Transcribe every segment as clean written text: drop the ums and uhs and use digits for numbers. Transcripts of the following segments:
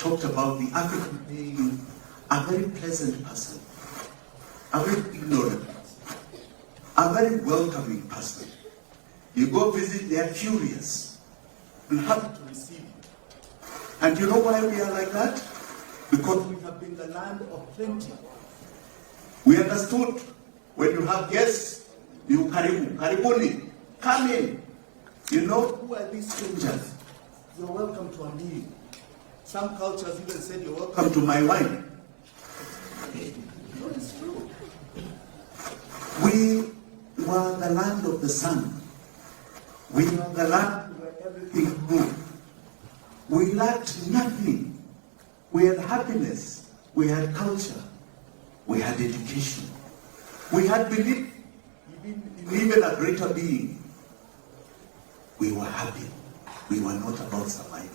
talked about the African being a very pleasant person, a very ignorant person, a very welcoming person. You go visit, they are curious and happy to receive you. And you know why we are like that? Because we have been the land of plenty. We understood when you have guests, you karibuni, come in. You know, who are these strangers? You're welcome to a meal. Some cultures even said, you're welcome to my wine. No, it's true. We were the land of the sun. We were the land where everything grew. We lacked nothing. We had happiness. We had culture. We had education. We had belief in even a greater being. We were happy. We were not about survival.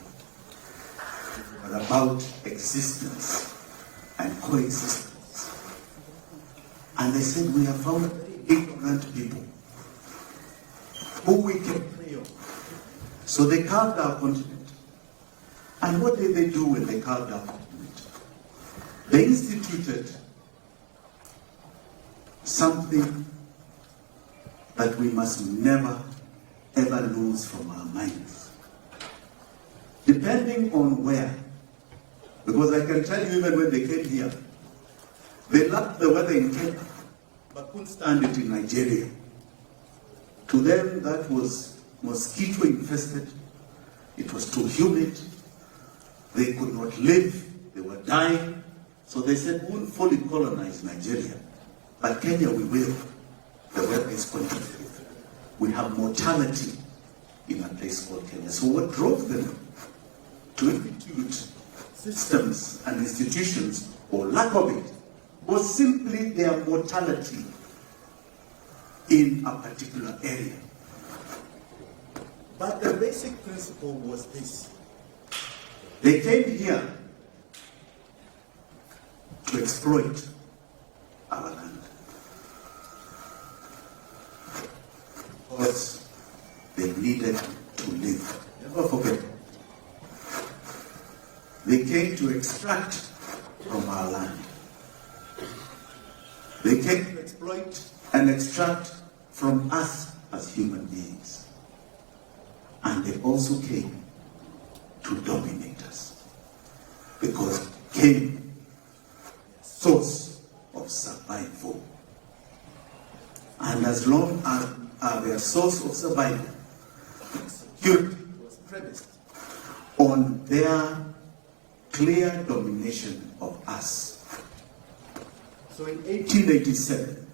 We were about existence and coexistence. And they said, we have found ignorant people who we can prey on. So they carved our continent. And what did they do when they carved our continent? They instituted something that we must never, ever lose from our minds. Depending on where, because I can tell you even when they came here, they loved the weather in Kenya, but couldn't stand it in Nigeria. To them, that was mosquito infested. It was too humid. They could not live. They were dying. So they said, we won't fully colonize Nigeria, but Kenya we will. The weather is going to live. We have mortality in a place called Kenya. So what drove them to institute systems and institutions, or lack of it, was simply their mortality in a particular area. But the basic principle was this. They came here to exploit our land. Because they needed to live. Never forget. They came to extract from our land. They came to exploit and extract from us as human beings. And they also came to dominate us. Because it became a source of survival. And as long as their source of survival, security was premised on their clear domination of us. So in 1887,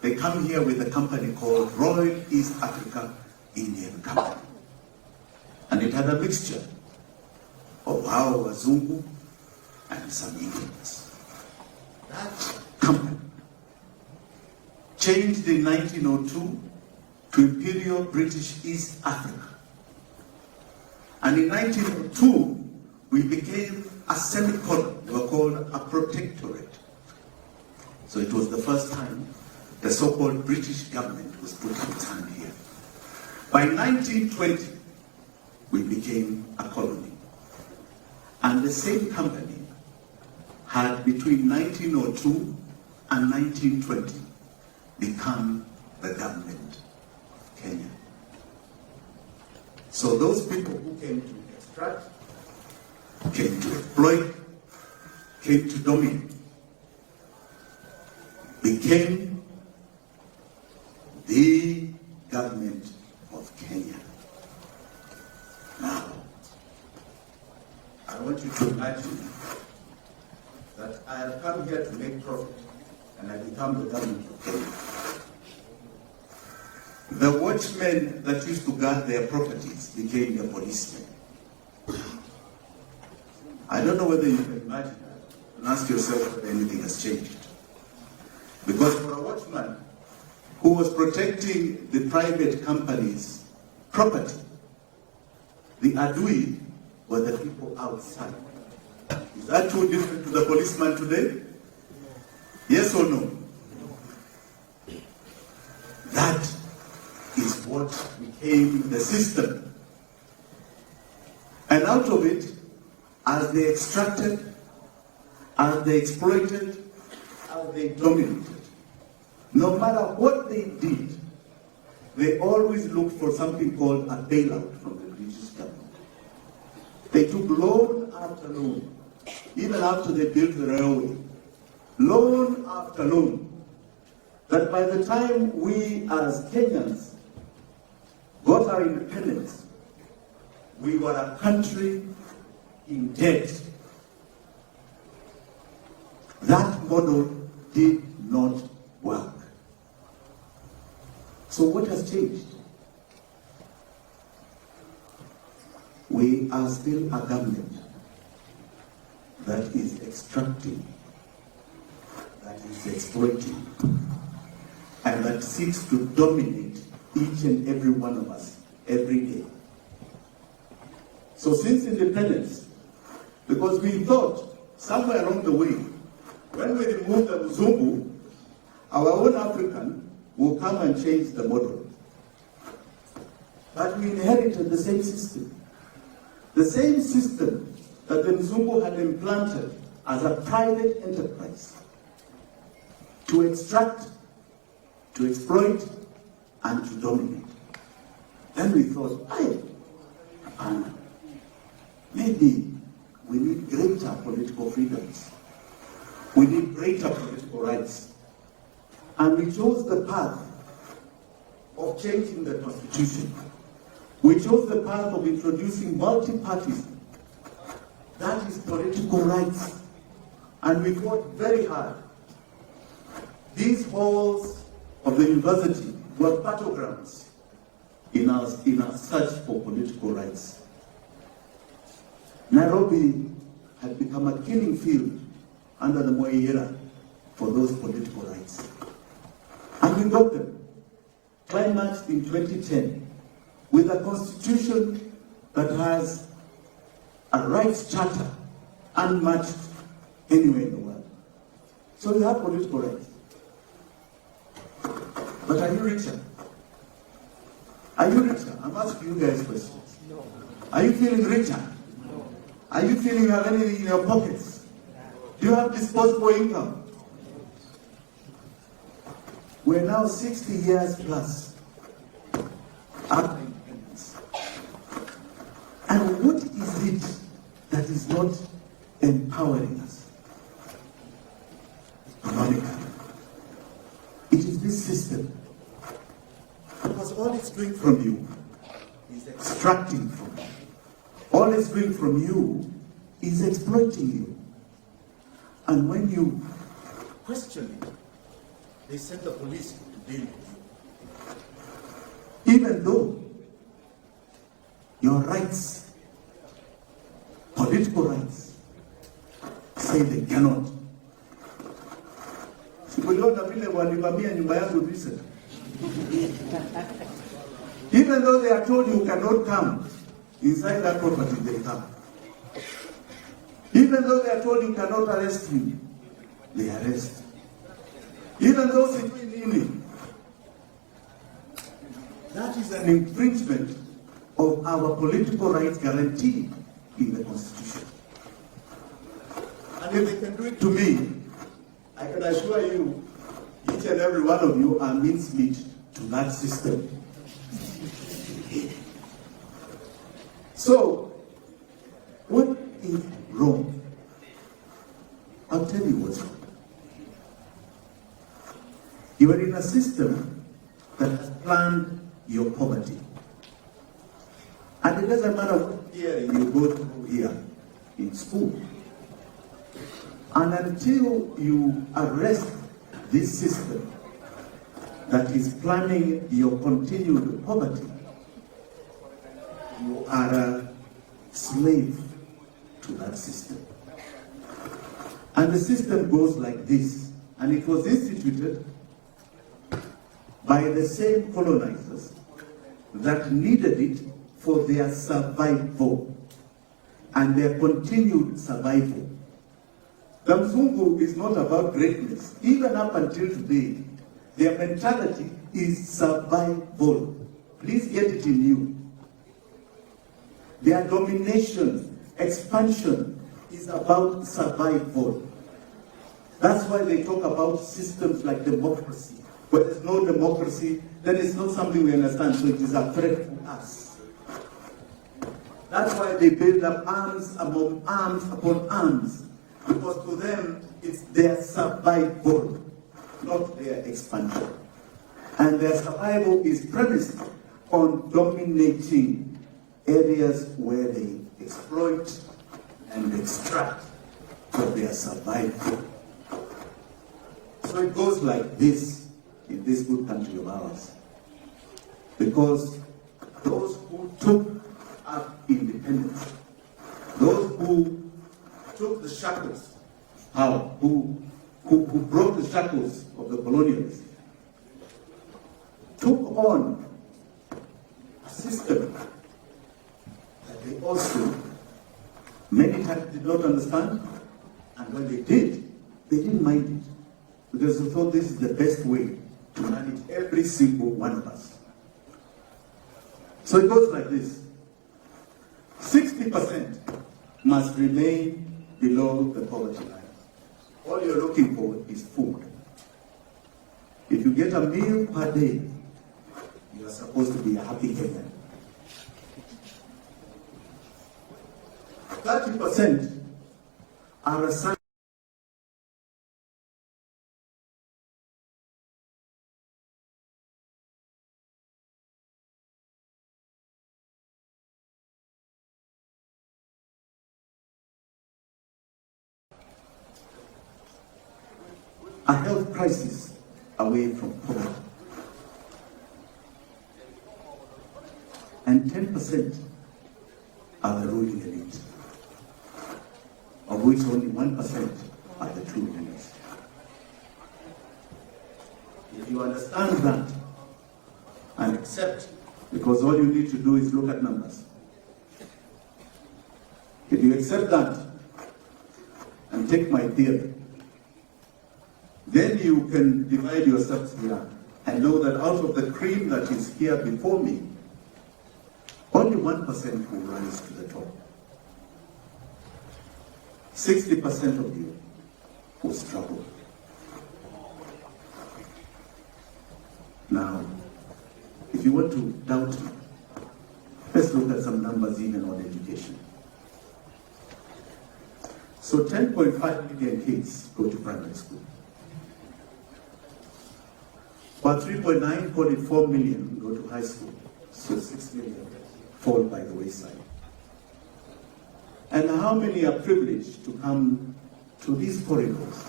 they come here with a company called Royal East Africa Indian Company. And it had a mixture of our Wazungu and some Indians. That company changed in 1902 to Imperial British East Africa. And in 1902, we became a semi-colony. We were called a protectorate. So it was the first time the so-called British government was putting its hand here. By 1920, we became a colony. And the same company had, between 1902 and 1920, become the government of Kenya. So those people who came to extract, came to exploit, came to dominate, became the government of Kenya. Now, I want you to imagine that I have come here to make profit and I become the government of Kenya. The watchmen that used to guard their properties became the policemen. I don't know whether you can imagine that and ask yourself whether anything has changed. Because for a watchman who was protecting the private company's property, the adui were the people outside. Is that too different to the policeman today? Yes or no? That is what became the system. And out of it, as they extracted, as they exploited, as they dominated. No matter what they did, they always looked for something called a bailout from the British government. They took loan after loan, even after they built the railway. Loan after loan. That by the time we as Kenyans got our independence, we were a country in debt. That model did not work. So what has changed? We are still a government that is extracting, that is exploiting, and that seeks to dominate each and every one of us every day. So since independence, because we thought somewhere along the way, when we removed the Mzungu, our own African will come and change the model. But we inherited the same system. The same system that the Mzungu had implanted as a private enterprise to extract, to exploit, and to dominate. Then we thought, maybe we need greater political freedoms. We need greater political rights. And we chose the path of changing the constitution. We chose the path of introducing multi-partyism. That is political rights. And we fought very hard. These halls of the university were battlegrounds in our search for political rights. Nairobi had become a killing field under the Moi era for those political rights. And we got them, climaxed in 2010, with a constitution that has a rights charter unmatched anywhere in the world. So we have political rights. But are you richer? Are you richer? I'm asking you guys questions. No. Are you feeling richer? No. Are you feeling you have anything in your pockets? Do you have disposable income? We're now 60 years plus after independence. And what is it that is not empowering us economically? It is this system. Because all it's doing from you is extracting from you. All it's doing from you is exploiting you. And when you question it, they send the police to deal with you. Even though your rights, political rights, say they cannot. Even though they are told you cannot come inside that property, they come. Even though they are told you cannot arrest him, they arrest. Even though that is an infringement of our political rights guaranteed in the Constitution. And if they can do it to me, I can assure you, each and every one of you are mincemeat to that system. So, what is wrong? I'll tell you what's wrong. You are in a system that has planned your poverty. And it doesn't matter what year you go through here in school. And until you arrest this system that is planning your continued poverty, you are a slave to that system. And the system goes like this. And it was instituted by the same colonizers that needed it for their survival and their continued survival. The Mzungu is not about greatness. Even up until today, their mentality is survival. Please get it in you. Their domination, expansion, is about survival. That's why they talk about systems like democracy. Where there's no democracy, then it's not something we understand, so it is a threat to us. That's why they build up arms upon arms, because to them, it's their survival, not their expansion. And their survival is premised on dominating areas where they exploit and extract for their survival. So it goes like this in this good country of ours. Because those who took up independence, those who took the shackles, who broke the shackles of the colonials, took on a system that they also many times did not understand, and when they did, they didn't mind it, because they thought this is the best way to manage every single one of us. So it goes like this. 60% must remain below the poverty line. All you're looking for is food. If you get a meal per day, you are supposed to be a happy Kenyan. 30% are assigned a health crisis away from poverty. And 10% are the ruling elite, of which only 1% are the true rulers. If you understand that and accept, because all you need to do is look at numbers. If you accept that and take my theory, then you can divide yourselves here and know that out of the cream that is here before me, only 1% will rise to the top. 60% of you will struggle. Now, if you want to doubt me, let's look at some numbers even on education. So 10.5 million kids go to primary school. About 3.9, call it 4 million, go to high school. So 6 million fall by the wayside. And how many are privileged to come to these corridors?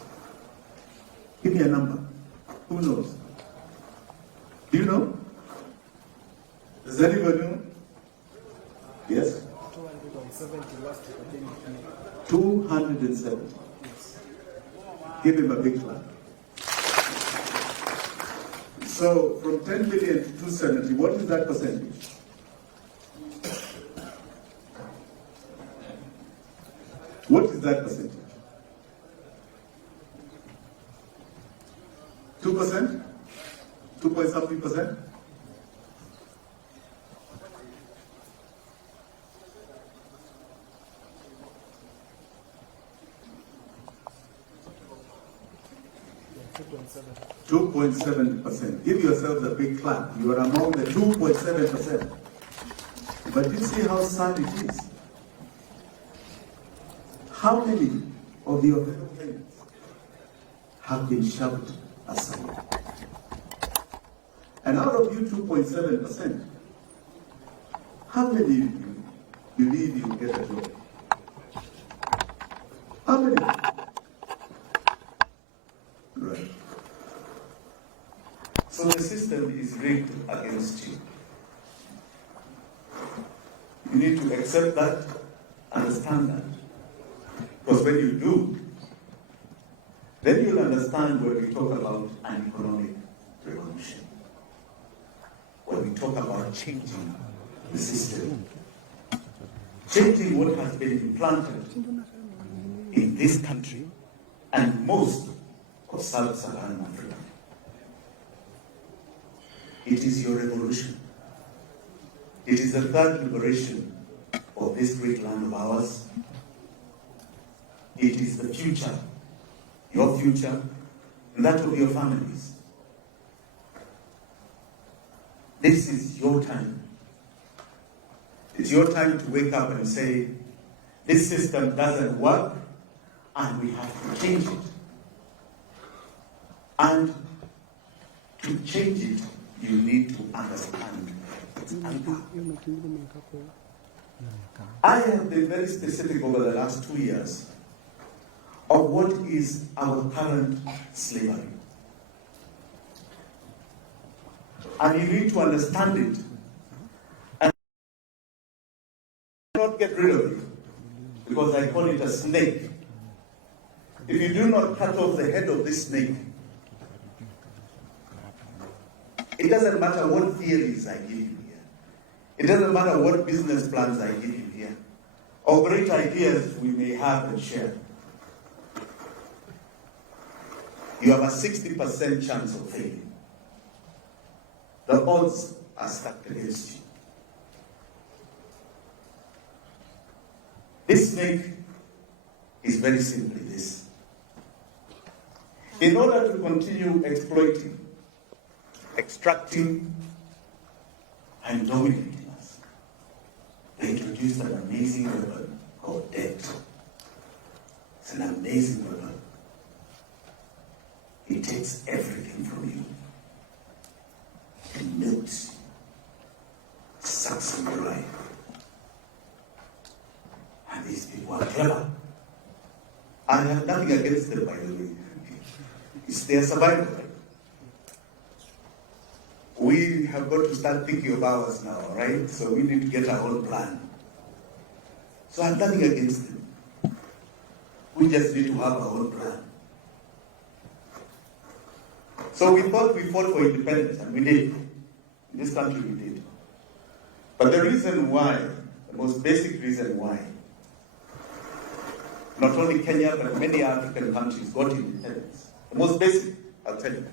Give me a number. Who knows? Do you know? Does anybody know? Yes? 270 last academic year. 270. Give him a big clap. So from 10 million to 270, what is that percentage? What is that percentage? 2%? 2 point something percent? Yeah, 2.7%. Give yourselves a big clap. You are among the 2.7%. But you see how sad it is. How many of your fellow Kenyans have been shoved aside? And out of you 2.7%, how many of you believe you get a job? How many? Right. So the system is rigged against you. You need to accept that, understand that. Because when you do, then you'll understand when we talk about an economic revolution. When we talk about changing the system. Changing what has been implanted in this country and most of Sub-Saharan Africa. It is your revolution. It is the third liberation of this great land of ours. It is the future, your future, and that of your families. This is your time. It's your time to wake up and say, this system doesn't work, and we have to change it. And to change it, you need to understand its impact. I have been very specific over the last 2 years of what is our current slavery. And you need to understand it and not get rid of it, because I call it a snake. If you do not cut off the head of this snake, it doesn't matter what theories I give you here. It doesn't matter what business plans I give you here, or great ideas we may have and share. You have a 60% chance of failing. The odds are stacked against you. This snake is very simply this. In order to continue exploiting, extracting, and dominating us, they introduced an amazing weapon called Dept. It's an amazing weapon. It takes everything from you. It milks you, sucks them dry. And these people are clever. I have nothing against them, by the way. It's their survival. We have got to start thinking of ours now, right? So we need to get our own plan. So I have nothing against them. We just need to have our own plan. So we thought we fought for independence, and we did. In this country we did. But the reason why, the most basic reason why, not only Kenya, but many African countries got independence, the most basic, I'll tell you,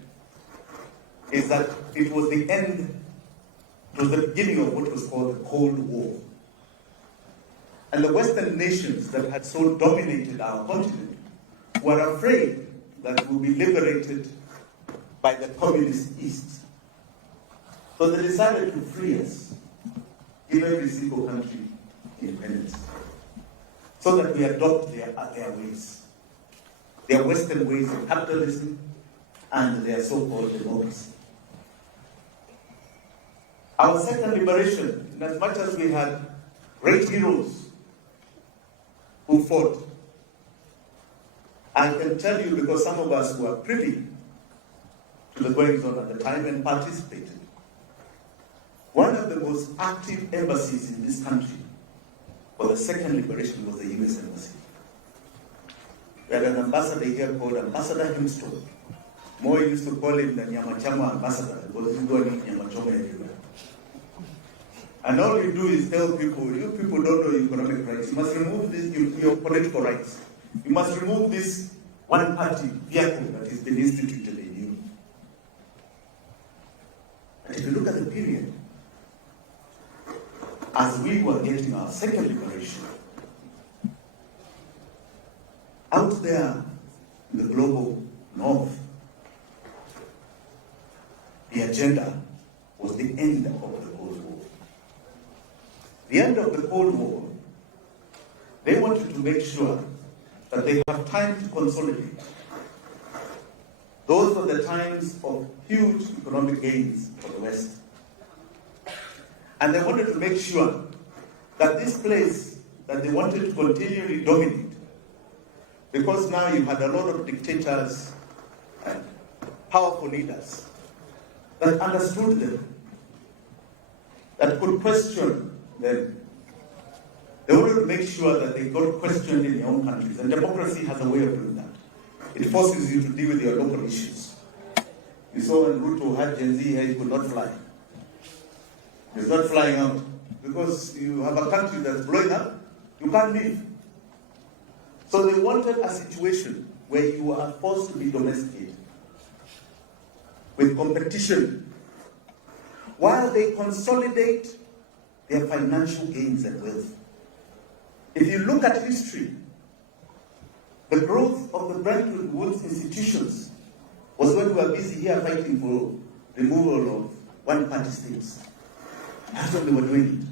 is that it was the end, it was the beginning of what was called the Cold War. And the Western nations that had so dominated our continent were afraid that we would be liberated by the communist East. So they decided to free us, give every single country independence, so that we adopt their ways, their Western ways of capitalism and their so-called democracy. Our second liberation, in as much as we had great heroes who fought, I can tell you, because some of us were privy to the goings on at the time and participated. One of the most active embassies in this country for the second liberation was the US Embassy. We had an ambassador here called Ambassador Himstone. Moi used to call him the Nyamachama ambassador because he's going Nyamachoma everywhere. And all you do is tell people, you people don't know economic rights. You must remove this, your political rights. You must remove this one-party vehicle that has been instituted in you. And if you look at the period, as we were getting our second liberation, out there in the global north, the agenda was the end of the Cold War. The end of the Cold War, they wanted to make sure that they have time to consolidate. Those were the times of huge economic gains for the West. And they wanted to make sure that this place that they wanted to continually dominate, because now you had a lot of dictators and powerful leaders that understood them, that could question them. They wanted to make sure that they got questioned in their own countries. And democracy has a way of doing that. It forces you to deal with your local issues. You saw when Ruto had Gen Z here, he could not fly. He's not flying out because you have a country that's blowing up, you can't leave. So they wanted a situation where you are forced to be domesticated with competition while they consolidate their financial gains and wealth. If you look at history, The growth of the Brentwood Woods institutions was when we were busy here fighting for removal of one-party states. That's what they were doing.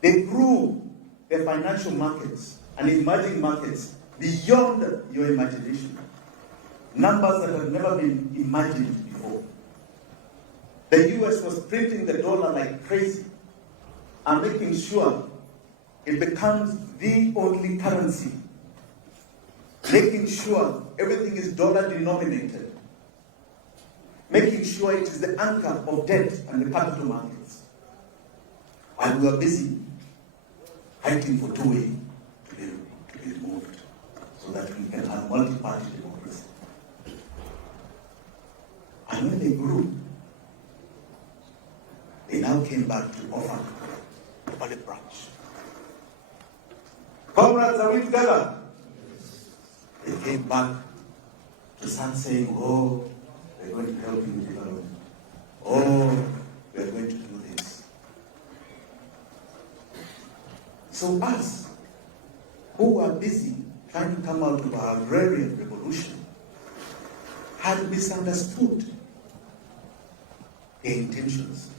They grew their financial markets and emerging markets beyond your imagination. Numbers that have never been imagined before. The US was printing the dollar like crazy and making sure it becomes the only currency. Making sure everything is dollar denominated. Making sure it is the anchor of debt and the capital markets. While we are busy fighting for two-way to be removed so that we can have multi-party democracy. And when they grew, they now came back to offer the olive branch. Comrades, are we together? They came back to start saying, oh, we're going to help you with development. Oh, we're going to do this. So us, who were busy trying to come out of our agrarian revolution, had misunderstood their intentions.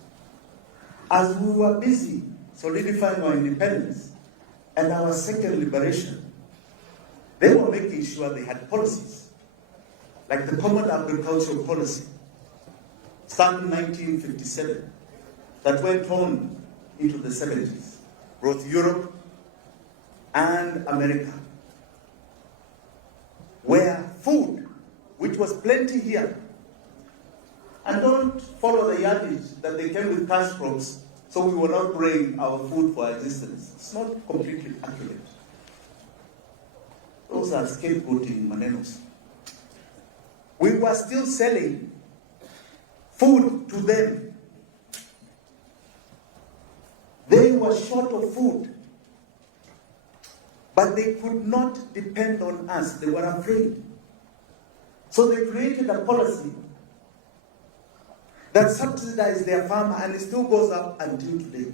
As we were busy solidifying our independence and our second liberation, they were making sure they had policies, like the Common Agricultural Policy, starting in 1957, that went on into the 70s, both Europe and America, where food, which was plenty here, and don't follow the yardage that they came with cash crops, so we were not growing our food for existence. It's not completely accurate. Those are scapegoating manenos. We were still selling food to them. They were short of food. But they could not depend on us. They were afraid. So they created a policy that subsidized their farmer, and it still goes up until today.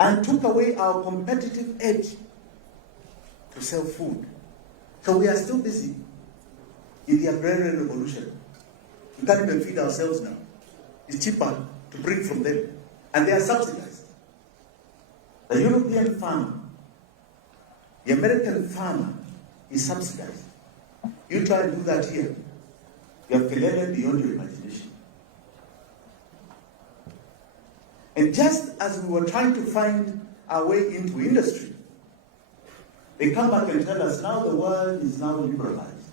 And took away our competitive edge to sell food. So we are still busy in the agrarian revolution. We can't even feed ourselves now. It's cheaper to bring from them. And they are subsidized. The European farmer, the American farmer is subsidized. You try and do that here. You have kelele beyond your imagination. And just as we were trying to find our way into industry, they come back and tell us now the world is now liberalized.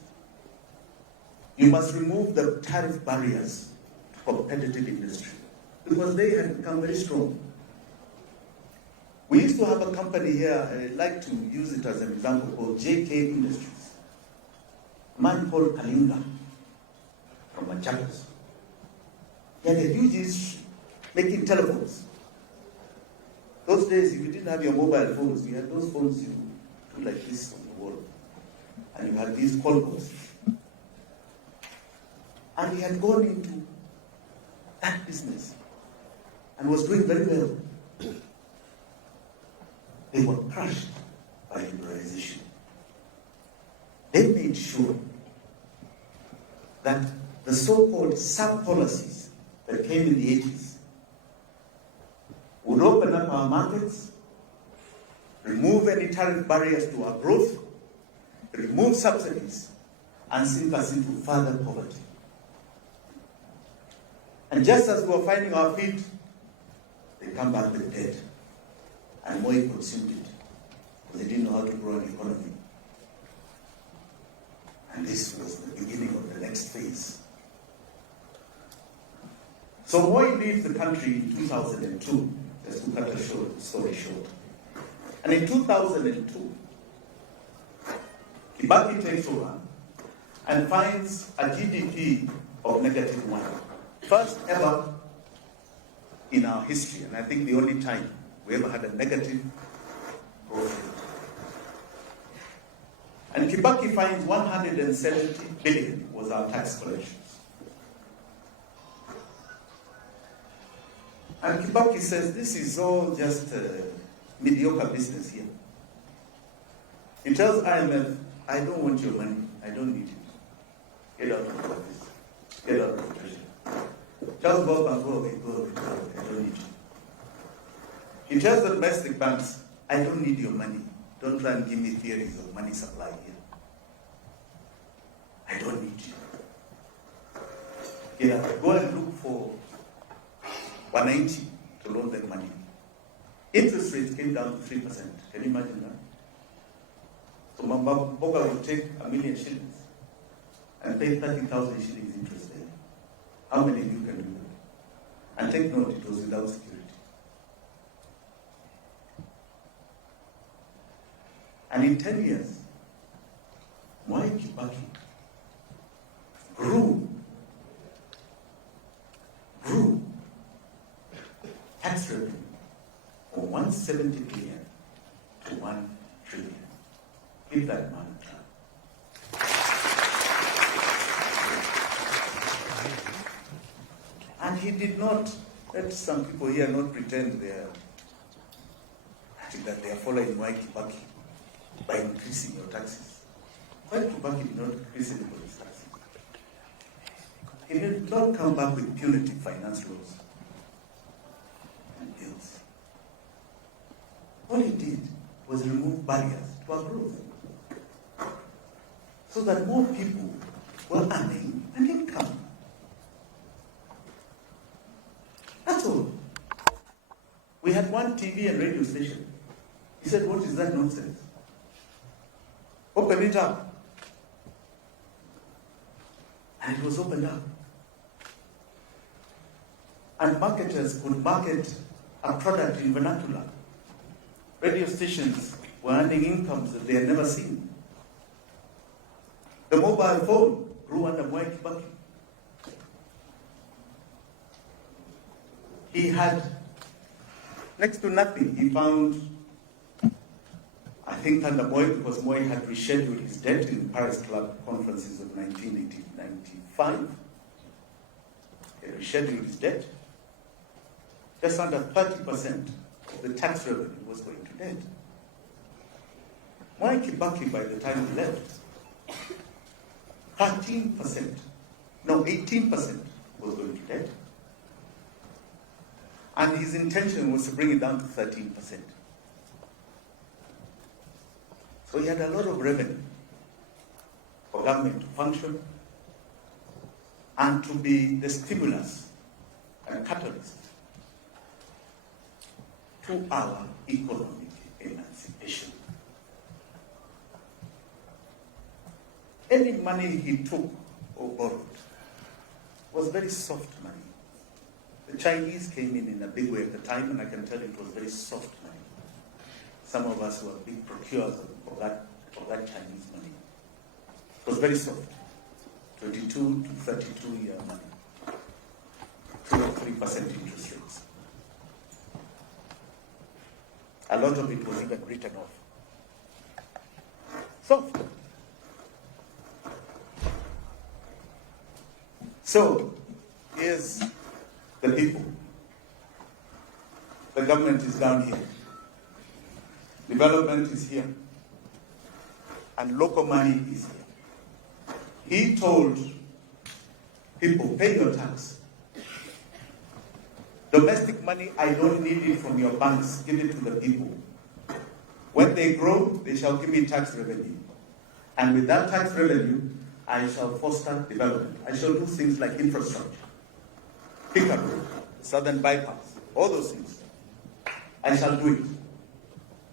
You must remove the tariff barriers to competitive industry, because they had become very strong. We used to have a company here, I like to use it as an example, called JK Industries. A man called Kalinga from Machakos. He had a huge issue making telephones. Those days, if you didn't have your mobile phones, you had those phones you do like this on the wall. And you had these call boxes. And he had gone into that business and was doing very well. They were crushed by liberalization. They made sure that the so-called sub-policies that came in the 80s would open up our markets, remove any tariff barriers to our growth, remove subsidies, and sink us into further poverty. And just as we were finding our feet, they come back with debt. And more consumed it, because they didn't know how to grow an economy. And this was the beginning of the next phase. So Moi leaves the country in 2002, just to cut the story short. And in 2002, Kibaki takes over and finds a GDP of -1. First ever in our history, and I think the only time we ever had a negative growth rate. And Kibaki finds 170 billion was our tax collections. And Kibaki says, this is all just mediocre business here. He tells IMF, I don't want your money. I don't need it. Get out of the office. Get out of the treasury. Tells World Bank, go away. I don't need you. He tells the domestic banks, I don't need your money. Don't try and give me theories of money supply here. I don't need you. Go and look for 190 to loan that money. Interest rates came down to 3%. Can you imagine that? So Mamba Boga will take 1 million shillings and pay 30,000 shillings interest there. How many of you can do that? And take note, it was without security. And in 10 years, Mwai Kibaki grew tax revenue from 170 billion to 1 trillion. Give that man a try. And he did not, let some people here not pretend that they are following Mwai Kibaki by increasing your taxes. Mwai Kibaki did not increase anybody's taxes. He did not come back with punitive finance laws and bills. All he did was remove barriers to our growth, so that more people were earning an income. That's all. We had one TV and radio station. He said, what is that nonsense? Open it up. And it was opened up. And marketers could market a product in vernacular. Radio stations were earning incomes that they had never seen. The mobile phone grew under Mwai Kibaki. He had next to nothing. He found, I think under Moi, because Moi had rescheduled his debt in the Paris Club conferences of 1995. He rescheduled his debt. Just under 30% of the tax revenue was going to debt. Mwai Kibaki, by the time he left, 18% was going to debt. And his intention was to bring it down to 13%. So he had a lot of revenue for government to function and to be the stimulus and catalyst to our economic emancipation. Any money he took or borrowed was very soft money. The Chinese came in a big way at the time, and I can tell you it was very soft money. Some of us were big procurers of that Chinese money. It was very soft. 22 to 32-year money. 2 or 3% interest rates. A lot of it was even written off. Soft. So, here's the people. The government is down here. Development is here. And local money is here. He told people, pay your tax. Domestic money, I don't need it from your banks. Give it to the people. When they grow, they shall give me tax revenue. And with that tax revenue, I shall foster development. I shall do things like infrastructure, pickup road, southern bypass, all those things. I shall do it.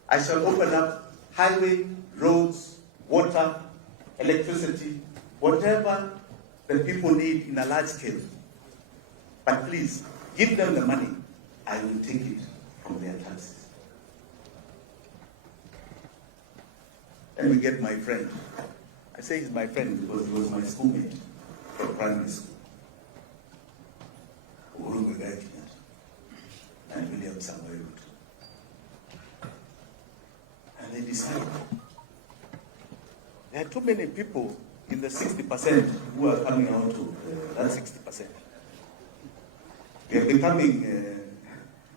I shall open up highway, roads, water, electricity, whatever the people need in a large scale. But please, give them the money. I will take it from their taxes. Then we get my friend. I say he's my friend because he was my schoolmate from primary school. Uhuru Muigai Kenyatta and William Samoei Ruto. And they decided there are too many people in the 60% who are coming out to that 60%. We are becoming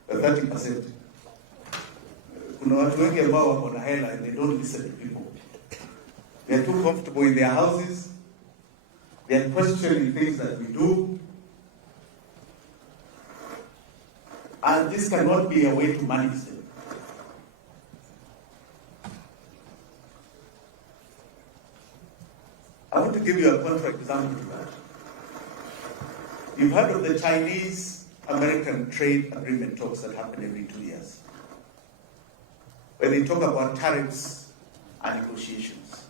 the 30%. Kuna watu wengi ambao wako na hela and they don't listen to people. They are too comfortable in their houses. They are questioning things that we do. And this cannot be a way to manage them. I want to give you a contra-example to that. You've heard of the Chinese-American trade agreement talks that happen every 2 years, where they talk about tariffs and negotiations.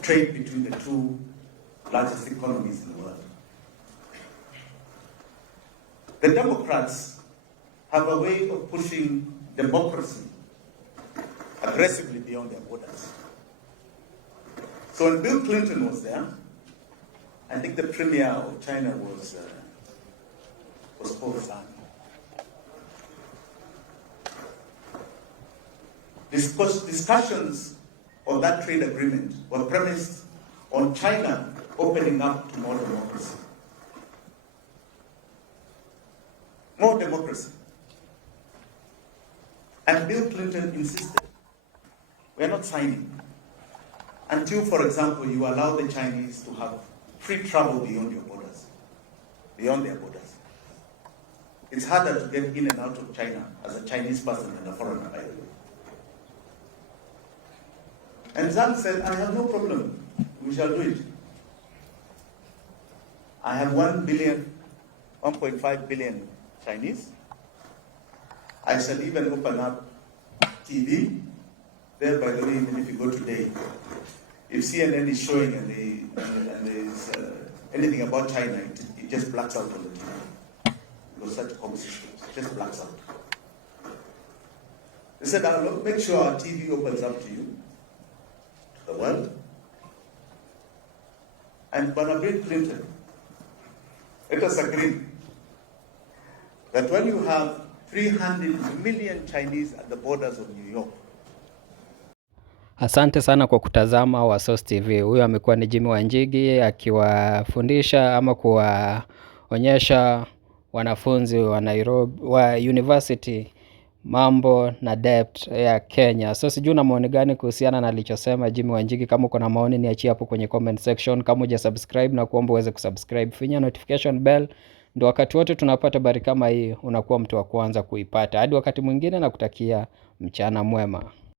Trade between the two largest economies in the world. The Democrats have a way of pushing democracy aggressively beyond their borders. So when Bill Clinton was there, I think the premier of China was Paul Zhang. Discussions on that trade agreement were premised on China opening up to more democracy. More democracy. And Bill Clinton insisted, we are not signing until, for example, you allow the Chinese to have free travel beyond your borders, beyond their borders. It's harder to get in and out of China as a Chinese person than a foreigner, by the way. And Zhang said, I have no problem. We shall do it. I have 1.5 billion Chinese. I shall even open up TV. There, by the way, even if you go today, if CNN is showing and there's anything about China, it just blacks out on the TV. Because such a conversation, it just blacks out. They said, I'll make sure our TV opens up to you, to the world. And Bill Clinton, let us agree that when you have 300 million Chinese at the borders of New York. Asante sana kwa kutazama Wasource TV. Huyu amekuwa ni Jimmy Wanjigi akiwafundisha ama kuwaonyesha wanafunzi wa Nairobi wa University mambo na Dept ya Kenya. So sijui una maoni gani kuhusiana na alichosema Jimmy Wanjigi? Kama uko na maoni niachie hapo kwenye comment section. Kama hujasubscribe na kuomba uweze kusubscribe, finya notification bell ndio wakati wote tunapata habari kama hii unakuwa mtu wa kwanza kuipata. Hadi wakati mwingine, na kutakia mchana mwema.